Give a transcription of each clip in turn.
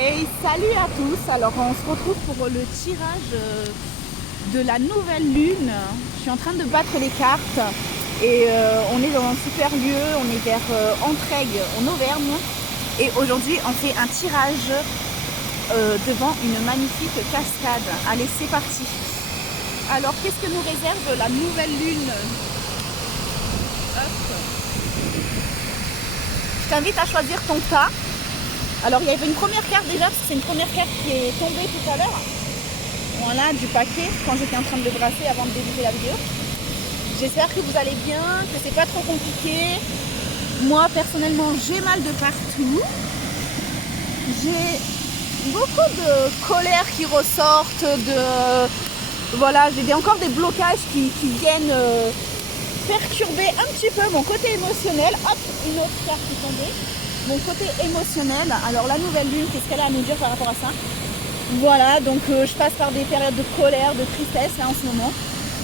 Hey, salut à tous. Alors on se retrouve pour le tirage de la nouvelle lune. Je suis en train de battre les cartes et on est dans un super lieu. On est vers Entraigues en Auvergne et aujourd'hui on fait un tirage devant une magnifique cascade. Allez, c'est parti. Alors qu'est-ce que nous réserve la nouvelle lune? Hop. Je t'invite à choisir ton tas. Alors il y avait une première carte déjà, parce que c'est une première carte qui est tombée tout à l'heure. Voilà, du paquet, quand j'étais en train de le brasser avant de débuter la vidéo. J'espère que vous allez bien, que c'est pas trop compliqué. Moi personnellement j'ai mal de partout. J'ai beaucoup de colère qui ressortent, voilà, j'ai encore des blocages qui viennent perturber un petit peu mon côté émotionnel. Hop, une autre carte qui est tombée. Mon côté émotionnel, alors la nouvelle lune, qu'est-ce qu'elle a à nous dire par rapport à ça? Voilà, donc je passe par des périodes de colère, de tristesse là en ce moment.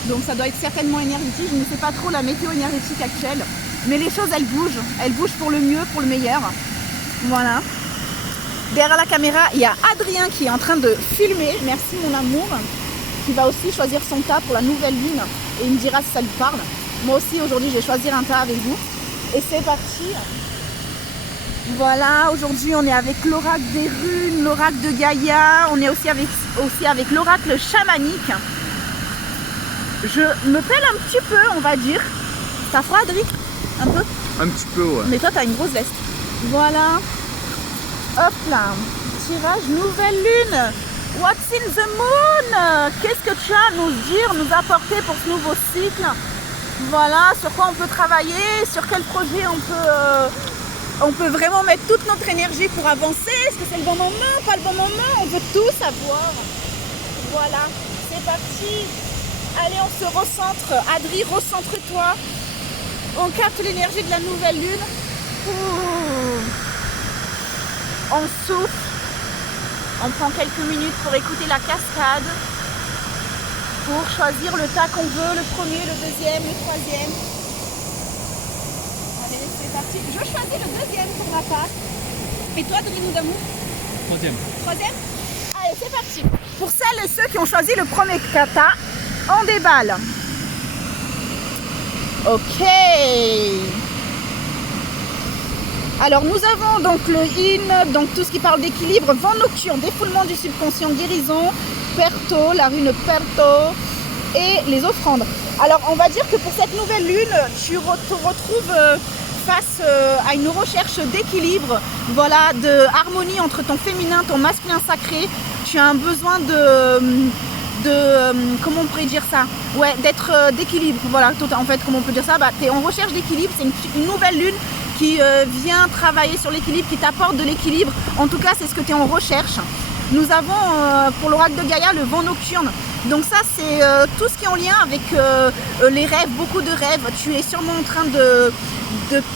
Donc ça doit être certainement énergétique, je ne sais pas trop la météo énergétique actuelle. Mais les choses elles bougent pour le mieux, pour le meilleur. Voilà. Derrière la caméra, il y a Adrien qui est en train de filmer, merci mon amour, qui va aussi choisir son tas pour la nouvelle lune et il me dira si ça lui parle. Moi aussi aujourd'hui je vais choisir un tas avec vous. Et c'est parti. Voilà, aujourd'hui on est avec l'oracle des runes, l'oracle de Gaïa, on est aussi avec l'oracle chamanique. Je me pèle un petit peu, on va dire. T'as froid, Adric? Un peu? Un petit peu, ouais. Mais toi t'as une grosse veste. Voilà. Hop là. Tirage nouvelle lune. What's in the moon? Qu'est-ce que tu as à nous dire, nous apporter pour ce nouveau cycle? Voilà, sur quoi on peut travailler, sur quel projet on peut vraiment mettre toute notre énergie pour avancer. Est-ce que c'est le bon moment, pas le bon moment? On veut tout savoir. Voilà, c'est parti. Allez, on se recentre. Adri, recentre-toi. On capte l'énergie de la nouvelle lune. On souffle. On prend quelques minutes pour écouter la cascade. Pour choisir le tas qu'on veut, le premier, le deuxième, le troisième. Allez, c'est parti. Je choisis le deuxième pour ma part. Et toi, Drinou d'amour? Troisième. Troisième? Allez, c'est parti. Pour celles et ceux qui ont choisi le premier kata, on déballe. Ok. Alors nous avons donc le yin, donc tout ce qui parle d'équilibre, vent nocturne, défoulement du subconscient, guérison, Perto, la rune Perto et les offrandes. Alors on va dire que pour cette nouvelle lune, tu te retrouves face à une recherche d'équilibre, voilà, de harmonie entre ton féminin, ton masculin sacré. Tu as un besoin comment on pourrait dire ça? Ouais, d'être d'équilibre. Voilà, en fait, comment on peut dire ça? Tu es en recherche d'équilibre, c'est une nouvelle lune qui vient travailler sur l'équilibre, qui t'apporte de l'équilibre. En tout cas, c'est ce que tu es en recherche. Nous avons pour l'oracle de Gaïa le vent nocturne. Donc ça c'est tout ce qui est en lien avec les rêves, beaucoup de rêves. Tu es sûrement en train de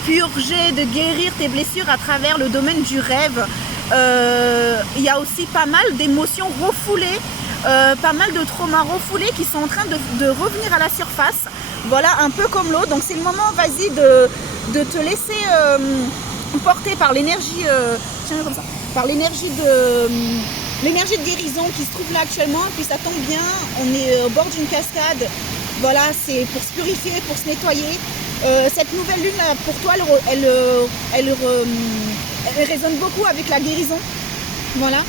purger, de guérir tes blessures à travers le domaine du rêve. Il y a aussi pas mal d'émotions refoulées, pas mal de traumas refoulés qui sont en train de revenir à la surface. Voilà, un peu comme l'eau. Donc c'est le moment, vas-y, de te laisser porter par l'énergie, comme ça, par l'énergie de guérison qui se trouve là actuellement. Et puis ça tombe bien, on est au bord d'une cascade. Voilà, c'est pour se purifier, pour se nettoyer. Cette nouvelle lune pour toi, elle résonne beaucoup avec la guérison. Voilà.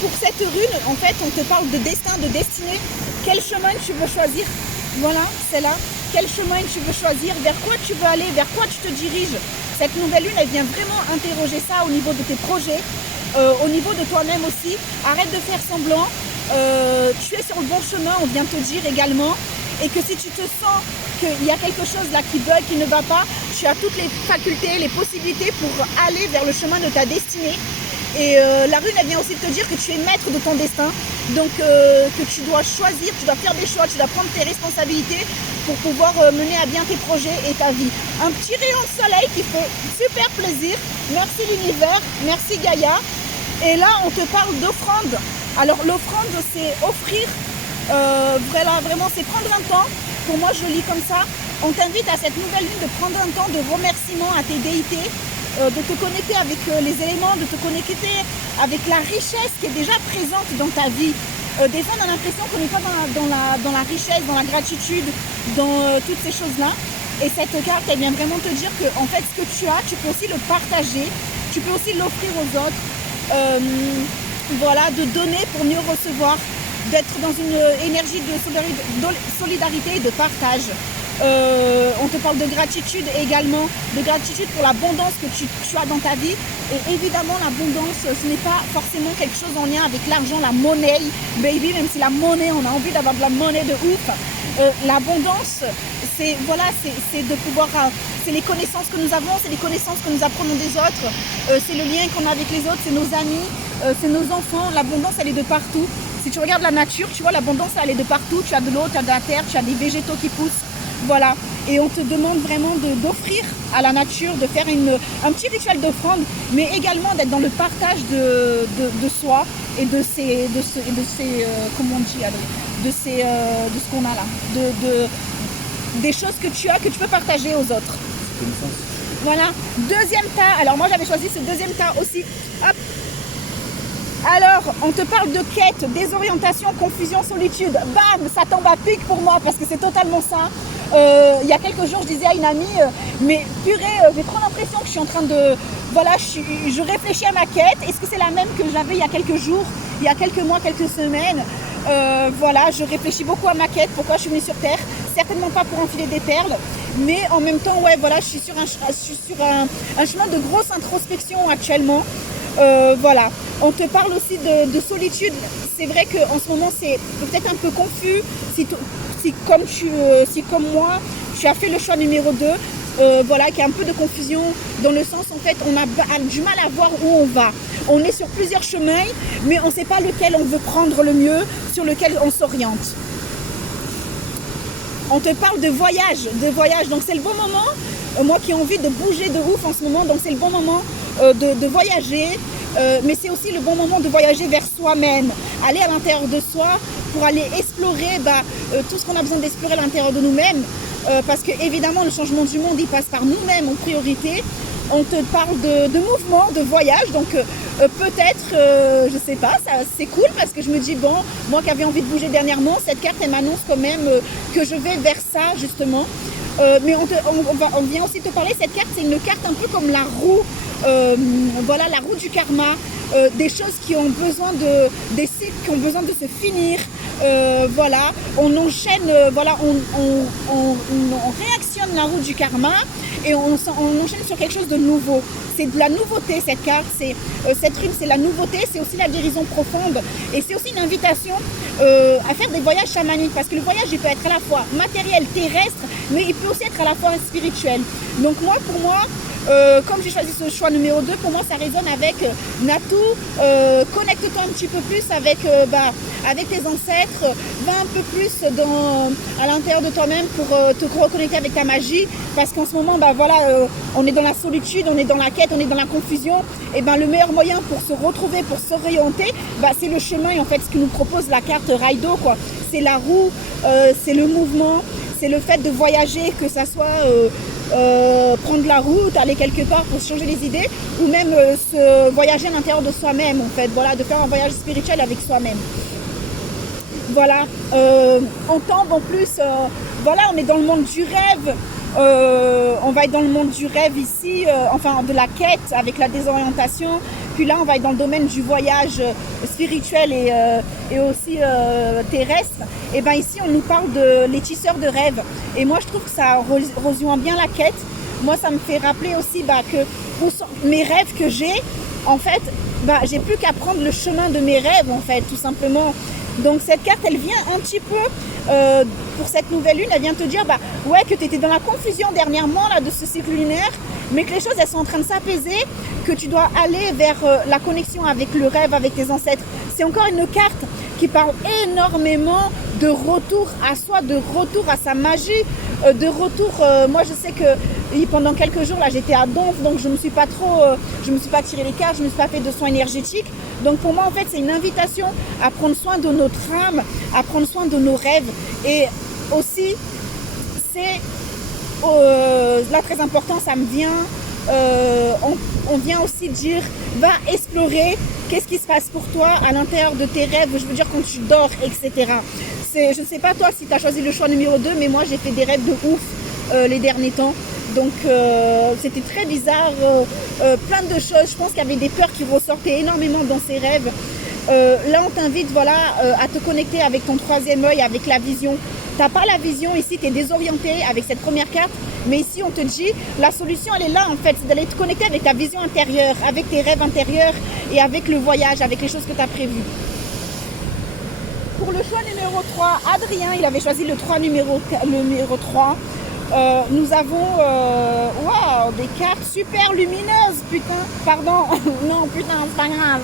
Pour cette rune, en fait, on te parle de destin, de destinée. Quel chemin tu veux choisir? Voilà, c'est là. Quel chemin tu veux choisir? Vers quoi tu veux aller? Vers quoi tu te diriges? Cette nouvelle lune, elle vient vraiment interroger ça au niveau de tes projets, au niveau de toi-même aussi. Arrête de faire semblant. Tu es sur le bon chemin, on vient te dire également. Et que si tu te sens qu'il y a quelque chose là qui bug, qui ne va pas, tu as toutes les facultés, les possibilités pour aller vers le chemin de ta destinée. Et la rune, elle vient aussi te dire que tu es maître de ton destin. Donc que tu dois choisir, tu dois faire des choix, tu dois prendre tes responsabilités pour pouvoir mener à bien tes projets et ta vie. Un petit rayon de soleil qui fait super plaisir. Merci l'univers, merci Gaïa. Et là, on te parle d'offrande. Alors l'offrande, c'est offrir, vraiment, c'est prendre un temps. Pour moi, je le lis comme ça. On t'invite à cette nouvelle lune de prendre un temps de remerciement à tes déités, de te connecter avec les éléments, de te connecter avec la richesse qui est déjà présente dans ta vie. Des fois, on a l'impression qu'on n'est pas dans la richesse, dans la gratitude, dans toutes ces choses-là. Et cette carte, elle vient vraiment te dire que, en fait, ce que tu as, tu peux aussi le partager, tu peux aussi l'offrir aux autres. Voilà, de donner pour mieux recevoir, d'être dans une énergie de solidarité et de partage. On te parle de gratitude également, de gratitude pour l'abondance que tu as dans ta vie. Et évidemment, l'abondance, ce n'est pas forcément quelque chose en lien avec l'argent, la monnaie, baby, même si la monnaie, on a envie d'avoir de la monnaie de ouf. L'abondance, c'est voilà, c'est de pouvoir, c'est les connaissances que nous avons, c'est les connaissances que nous apprenons des autres, c'est le lien qu'on a avec les autres, c'est nos amis, c'est nos enfants. L'abondance, elle est de partout. Si tu regardes la nature, tu vois, l'abondance, elle est de partout. Tu as de l'eau, tu as de la terre, tu as des végétaux qui poussent. Voilà, et on te demande vraiment d'offrir à la nature, de faire un petit rituel d'offrande, mais également d'être dans le partage de soi et de comment on dit, de ce qu'on a là, des choses que tu as, que tu peux partager aux autres. Voilà, deuxième tas. Alors moi j'avais choisi ce deuxième tas aussi. Hop. Alors, on te parle de quête, désorientation, confusion, solitude. Bam, ça tombe à pic pour moi parce que c'est totalement ça. Il y a quelques jours, je disais à une amie, mais purée, j'ai trop l'impression que je suis en train de... Voilà, je réfléchis à ma quête. Est-ce que c'est la même que j'avais il y a quelques jours, il y a quelques mois, quelques semaines? Voilà, je réfléchis beaucoup à ma quête, pourquoi je suis venue sur Terre. Certainement pas pour enfiler des perles, mais en même temps, ouais, voilà, je suis sur un chemin de grosse introspection actuellement. Voilà, on te parle aussi de solitude. C'est vrai qu'en ce moment c'est peut-être un peu confus si comme moi tu as fait le choix numéro 2, voilà, qu'il y a un peu de confusion dans le sens, en fait, on a du mal à voir où on va. On est sur plusieurs chemins, mais on ne sait pas lequel on veut prendre le mieux, sur lequel on s'oriente. On te parle de voyage, donc c'est le bon moment. Moi qui ai envie de bouger de ouf en ce moment, donc c'est le bon moment de voyager, mais c'est aussi le bon moment de voyager vers soi-même, aller à l'intérieur de soi pour aller explorer tout ce qu'on a besoin d'explorer à l'intérieur de nous-mêmes, parce que évidemment le changement du monde il passe par nous-mêmes en priorité. On te parle de mouvement, de voyage, donc peut-être, je sais pas, c'est cool parce que je me dis, bon, moi qui avais envie de bouger dernièrement, cette carte elle m'annonce quand même que je vais vers ça justement. Mais on vient aussi te parler, cette carte c'est une carte un peu comme la roue, voilà, la roue du karma, des choses qui ont besoin des cycles qui ont besoin de se finir, voilà, on enchaîne, voilà, on réactionne la roue du karma et on enchaîne sur quelque chose de nouveau. C'est de la nouveauté cette carte, cette rune c'est la nouveauté, c'est aussi la guérison profonde et c'est aussi une invitation à faire des voyages chamaniques parce que le voyage il peut être à la fois matériel, terrestre, mais il peut aussi être à la fois spirituel. Donc pour moi, comme j'ai choisi ce choix numéro 2, pour moi ça résonne avec Natou, connecte-toi un petit peu plus avec tes ancêtres, va un peu plus à l'intérieur de toi-même pour te reconnecter avec ta magie, parce qu'en ce moment, voilà, on est dans la solitude, on est dans la quête, on est dans la confusion, et le meilleur moyen pour se retrouver, pour s'orienter, c'est le chemin, et en fait ce que nous propose la carte Raido, quoi. C'est la roue, c'est le mouvement, c'est le fait de voyager, que ça soit prendre la route, aller quelque part pour changer les idées, ou même se voyager à l'intérieur de soi-même, en fait, voilà, de faire un voyage spirituel avec soi-même. Voilà, on tombe en plus, voilà, on est dans le monde du rêve, on va être dans le monde du rêve ici, enfin de la quête avec la désorientation, puis là on va être dans le domaine du voyage spirituel et aussi terrestre. Et ici on nous parle de les tisseurs de rêves, et moi je trouve que ça rejoint bien la quête. Moi ça me fait rappeler aussi que pour mes rêves que j'ai, en fait, j'ai plus qu'à prendre le chemin de mes rêves, en fait, tout simplement. Donc cette carte, elle vient un petit peu, pour cette nouvelle lune, elle vient te dire ouais, que tu étais dans la confusion dernièrement là, de ce cycle lunaire, mais que les choses elles sont en train de s'apaiser, que tu dois aller vers la connexion avec le rêve, avec tes ancêtres. C'est encore une carte qui parle énormément de retour à soi, de retour à sa magie, de retour, moi je sais que pendant quelques jours là j'étais à Donf, donc je me suis pas tiré les cartes, je me suis pas fait de soins énergétiques. Donc pour moi en fait c'est une invitation à prendre soin de notre âme, à prendre soin de nos rêves, et aussi c'est là très important, ça me vient on vient aussi dire, va explorer qu'est-ce qui se passe pour toi à l'intérieur de tes rêves, je veux dire quand tu dors, etc. Je ne sais pas toi si tu as choisi le choix numéro 2, mais moi j'ai fait des rêves de ouf les derniers temps. Donc c'était très bizarre, plein de choses, je pense qu'il y avait des peurs qui ressortaient énormément dans ces rêves. Là on t'invite voilà, à te connecter avec ton troisième œil, avec la vision. Tu n'as pas la vision ici, tu es désorienté avec cette première carte, mais ici on te dit la solution elle est là en fait, c'est d'aller te connecter avec ta vision intérieure, avec tes rêves intérieurs et avec le voyage, avec les choses que tu as prévues. Pour le choix numéro 3, Adrien, il avait choisi le numéro 3. Nous avons wow, des cartes super lumineuses, putain, pardon, non putain, c'est pas grave.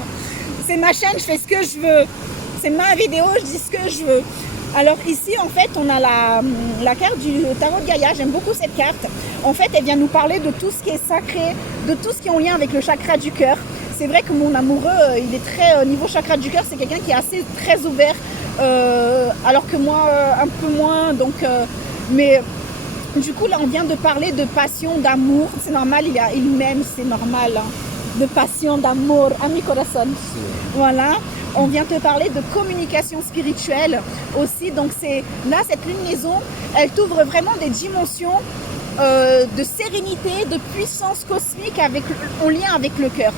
C'est ma chaîne, je fais ce que je veux. C'est ma vidéo, je dis ce que je veux. Alors ici, en fait, on a la carte du tarot de Gaïa. J'aime beaucoup cette carte. En fait, elle vient nous parler de tout ce qui est sacré, de tout ce qui est en lien avec le chakra du cœur. C'est vrai que mon amoureux, il est très, niveau chakra du cœur, c'est quelqu'un qui est assez très ouvert, alors que moi, un peu moins. Donc, mais du coup, là, on vient de parler de passion, d'amour. C'est normal, il m'aime, c'est normal. Hein. De passion, d'amour, a mi corazón. Voilà. On vient te parler de communication spirituelle aussi. Donc là, cette luminaison, elle t'ouvre vraiment des dimensions de sérénité, de puissance cosmique en lien avec le cœur.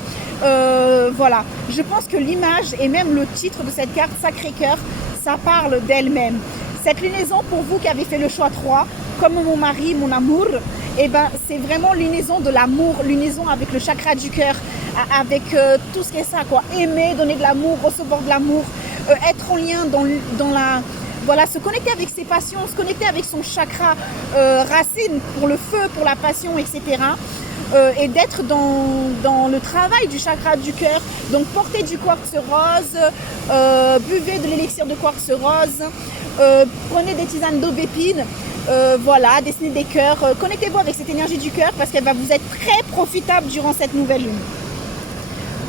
Voilà. Je pense que l'image et même le titre de cette carte, Sacré-Cœur, ça parle d'elle-même. Cette lunaison, pour vous qui avez fait le choix 3, comme mon mari, mon amour, eh ben, c'est vraiment l'unaison de l'amour, l'unaison avec le chakra du cœur, avec tout ce qui est ça, quoi. Aimer, donner de l'amour, recevoir de l'amour, être en lien dans la... Voilà, se connecter avec ses passions, se connecter avec son chakra racine pour le feu, pour la passion, etc. Et d'être dans le travail du chakra du cœur. Donc portez du quartz rose, buvez de l'élixir de quartz rose, prenez des tisanes d'aubépine, voilà, dessinez des cœurs, connectez-vous avec cette énergie du cœur parce qu'elle va vous être très profitable durant cette nouvelle lune.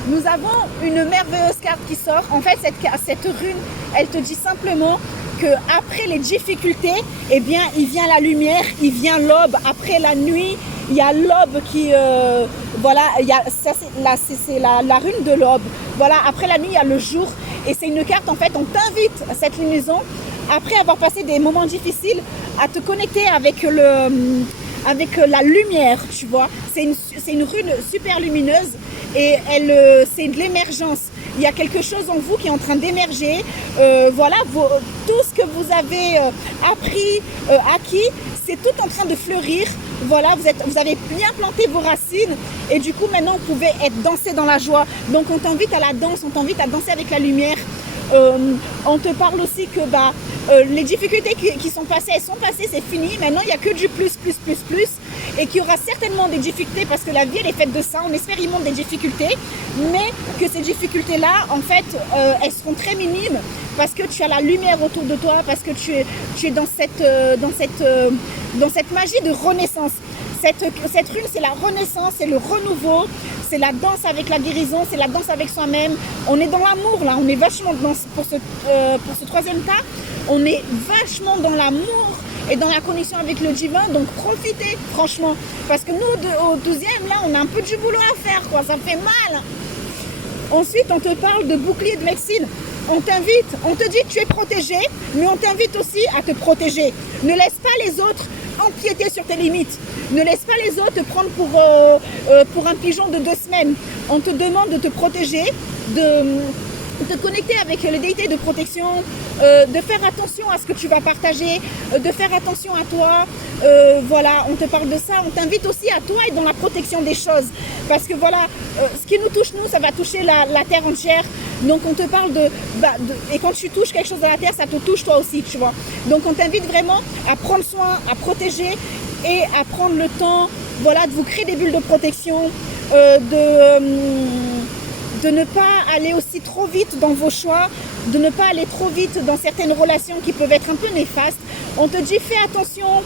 Nous avons une merveilleuse carte qui sort. En fait, cette rune, elle te dit simplement qu'après les difficultés, eh bien, il vient la lumière, il vient l'aube. Après la nuit, il y a l'aube qui... voilà, c'est la rune de l'aube. Voilà, après la nuit, il y a le jour. Et c'est une carte, en fait, on t'invite à cette lunaison, après avoir passé des moments difficiles, à te connecter avec la lumière, tu vois. C'est une rune super lumineuse et c'est de l'émergence. Il y a quelque chose en vous qui est en train d'émerger. Voilà, tout ce que vous avez appris, acquis, c'est tout en train de fleurir. Voilà, vous avez bien planté vos racines et du coup maintenant vous pouvez danser dans la joie. Donc on t'invite à la danse, on t'invite à danser avec la lumière. On te parle aussi que les difficultés qui sont passées, elles sont passées, c'est fini. Maintenant, il n'y a que du plus. Et qu'il y aura certainement des difficultés parce que la vie, elle est faite de ça. On expérimente des difficultés, mais que ces difficultés-là, en fait, elles seront très minimes parce que tu as la lumière autour de toi, parce que tu es dans cette magie de renaissance. Cette rune, c'est la renaissance, c'est le renouveau, c'est la danse avec la guérison, c'est la danse avec soi-même. On est dans l'amour, là, on est vachement pour ce troisième tas, on est vachement dans l'amour et dans la connexion avec le divin, donc profitez, franchement. Parce que nous, au 12e, là, on a un peu du boulot à faire, quoi, ça fait mal. Ensuite, on te parle de bouclier de médecine. On t'invite, on te dit que tu es protégé, mais on t'invite aussi à te protéger. Ne laisse pas les autres empiéter sur tes limites. Ne laisse pas les autres te prendre pour un pigeon de 2 semaines. On te demande de te protéger, de te connecter avec les déités de protection, de faire attention à ce que tu vas partager, de faire attention à toi. Voilà, on te parle de ça. On t'invite aussi à toi et dans la protection des choses. Parce que voilà, ce qui nous touche, nous, ça va toucher la terre entière. Donc on te parle et quand tu touches quelque chose dans la terre, ça te touche toi aussi, tu vois. Donc on t'invite vraiment à prendre soin, à protéger et à prendre le temps, voilà, de vous créer des bulles de protection, de ne pas aller aussi trop vite dans vos choix, de ne pas aller trop vite dans certaines relations qui peuvent être un peu néfastes. On te dit fais attention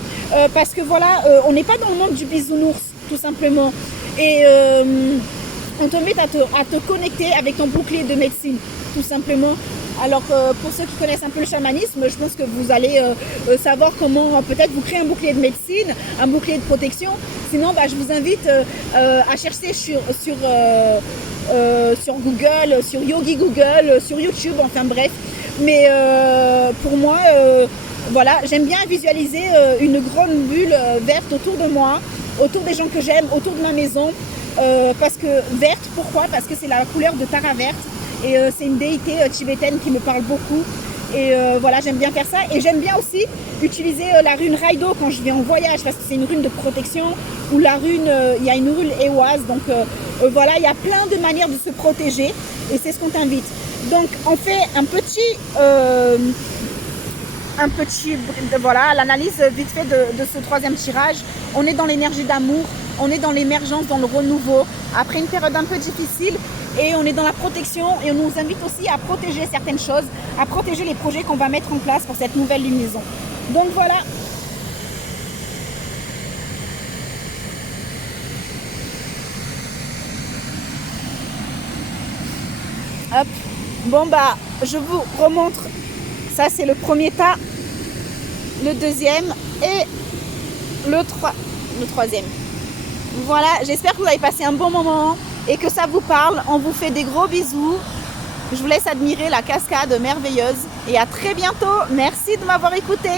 parce que voilà, on n'est pas dans le monde du bisounours, tout simplement. Et on t'invite à te connecter avec ton bouclier de médecine, tout simplement, Alors pour ceux qui connaissent un peu le chamanisme, je pense que vous allez savoir comment peut-être vous créer un bouclier de médecine, un bouclier de protection. Sinon, je vous invite à chercher sur Google, sur Yogi Google, sur YouTube, enfin bref. Mais pour moi, voilà, j'aime bien visualiser une grande bulle verte autour de moi, autour des gens que j'aime, autour de ma maison. Parce que verte, pourquoi? Parce que c'est la couleur de Tara verte et c'est une déité tibétaine qui me parle beaucoup. Et voilà, j'aime bien faire ça. Et j'aime bien aussi utiliser la rune Raido quand je vais en voyage parce que c'est une rune de protection ou la rune, il y a une rune Ehwaz. Donc voilà, il y a plein de manières de se protéger et c'est ce qu'on t'invite. Donc on fait un petit voilà, l'analyse vite fait de ce troisième tirage. On est dans l'énergie d'amour, on est dans l'émergence, dans le renouveau, après une période un peu difficile et on est dans la protection et on nous invite aussi à protéger certaines choses, à protéger les projets qu'on va mettre en place pour cette nouvelle lunaison. Donc voilà. Hop. Bon je vous remontre. Ça c'est le premier tas, le deuxième et le troisième. Voilà, j'espère que vous avez passé un bon moment et que ça vous parle. On vous fait des gros bisous. Je vous laisse admirer la cascade merveilleuse et à très bientôt. Merci de m'avoir écouté.